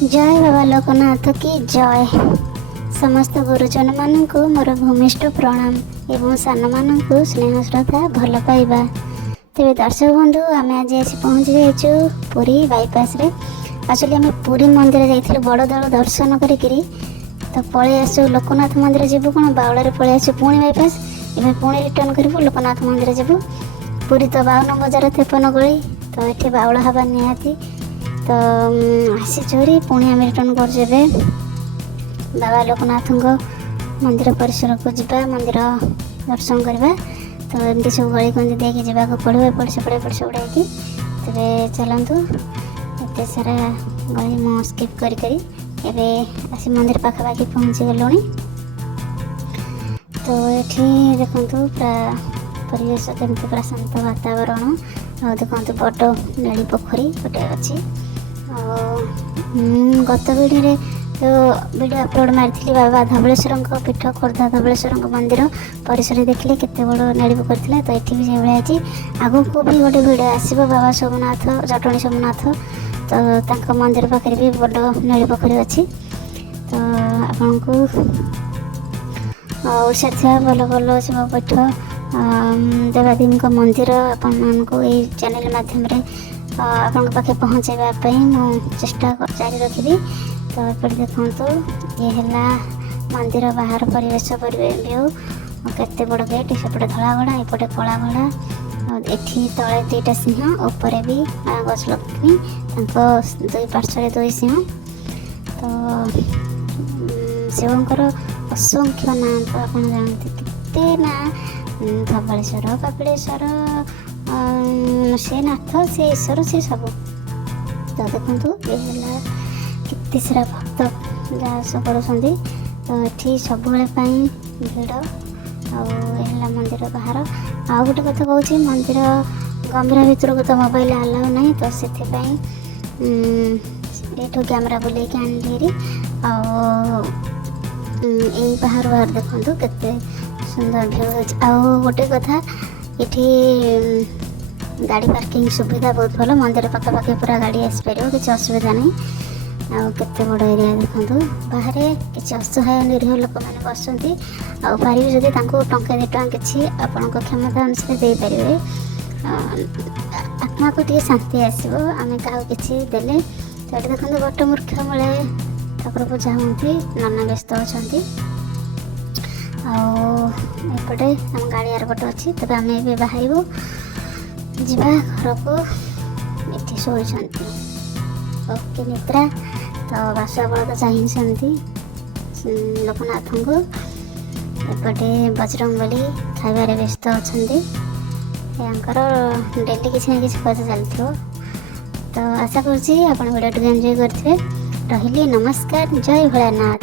जय बाबा लोकनाथ की जय। समस्त गुरुजन मानक मोर भूमिष्ठ प्रणाम एवं सान मानक स्नेह श्रद्धा भल पाइबा। तेरे दर्शक बंधु आम आज पहुँची जाइचु पुरी बाईपास रे। एक्चुअली आम पुरी मंदिर जाइए बड़देव दर्शन करी तो पलि आसु लोकनाथ मंदिर जीवु कौन बावल पलि आसु पुणी बाईपास एवं पुणी रिटर्न करूँ लोकनाथ मंदिर जीवु। पुरी तो 52 बजार 53 गली तो ये बावल हवा निहाती तो आसी चोरी पुणी आम रिटर्न कर बाबा लोकनाथ मंदिर परिसर को जावा मंदिर दर्शन करवा। तो एमती सब गली कंदी देखिए जावाक पड़ो एपट सेपट तेरे चलतु एत सारा गली मु स्किप करी आसी मंदिर पाखापाखि पहुँची गलुणी। तो ये देखु पूरा परिवेश केमती पूरा शांत वातावरण आ देखु बड़ नेली पोखरी गोटे अच्छी। गत पीढ़ी तो वीडियो अपलोड मारी बाबा धवलेश्वर पीठ खोर्धा धवलेश्वर मंदिर परिसर देखिले केते बड़ नेली पोखरी था। तो ये भी से भाई आगू भी गोटे भिड आसो बाबा सोमनाथ जटणी सोमनाथ तो मंदिर पाखे भी बड़ नेली पोखरी अच्छी। तो आपण को ओडिशा भल भल शिवपीठ देवादेवी मंदिर आपण को ये चैनल माध्यम आपण पाखे पहुँचाइवाई मु चेष्टा जारी रखी। तो ये देखु ये है मंदिर बाहर परिवेश व्यू केते बड़ गेट सेपटे धला घोड़ा एपटे कला घोड़ा एठी तले 2टा सिंह ऊपर भी माँ गजलक्ष्मी दुई पार्श्वे 2 सिंह। तो शिवंकर असंख्य ना तो आप जानते केते ना धवलेश्वर कपिलेश्वर से नाथ से ईश्वर से सब। तो देखु ये है केते सारा भक्त जहाज कर। तो ये सब भिड़ आ मंदिर बाहर आ गोटे कथा कहूँ मंदिर गंभीर भितर को तो मोबाइल आलाउ ना तो से कैमेरा बुले आनी बाहर बाहर देखु केते सुंदर भ्यू हो। गोटे कथा ये गाड़ी पार्किंग सुविधा बहुत भल मंदिर पाखापाखि पूरा गाड़ी आसपार किसी असुविधा नहीं। आते बड़ एरिया देखु बाहर किसी असहाय निरीह लोक मैंने बसती पारे जदि टंका 2 टଙ୍କା किसी आपण क्षमता अनुसार दे पारे आत्मा को टे शांति आसो आम क्या किसी देले। तो ये देखो बट मूर्ख मूले ठाकुर पूजा होती नाना व्यस्त अच्छा आपटे आम गाड़ी आरपट अच्छी। तब आम ए बाहर जा घर को ये शोती ओके निद्रा। तो बासुआ बलद चाहिए सेमती लोकनाथ को एपटे बजरंगबली खाइबार व्यस्त अच्छा डेली किसी ना किसी कथा चलती। तो आशा करुँच आप वीडियो एंजॉय करते रही। नमस्कार जय भोलानाथ।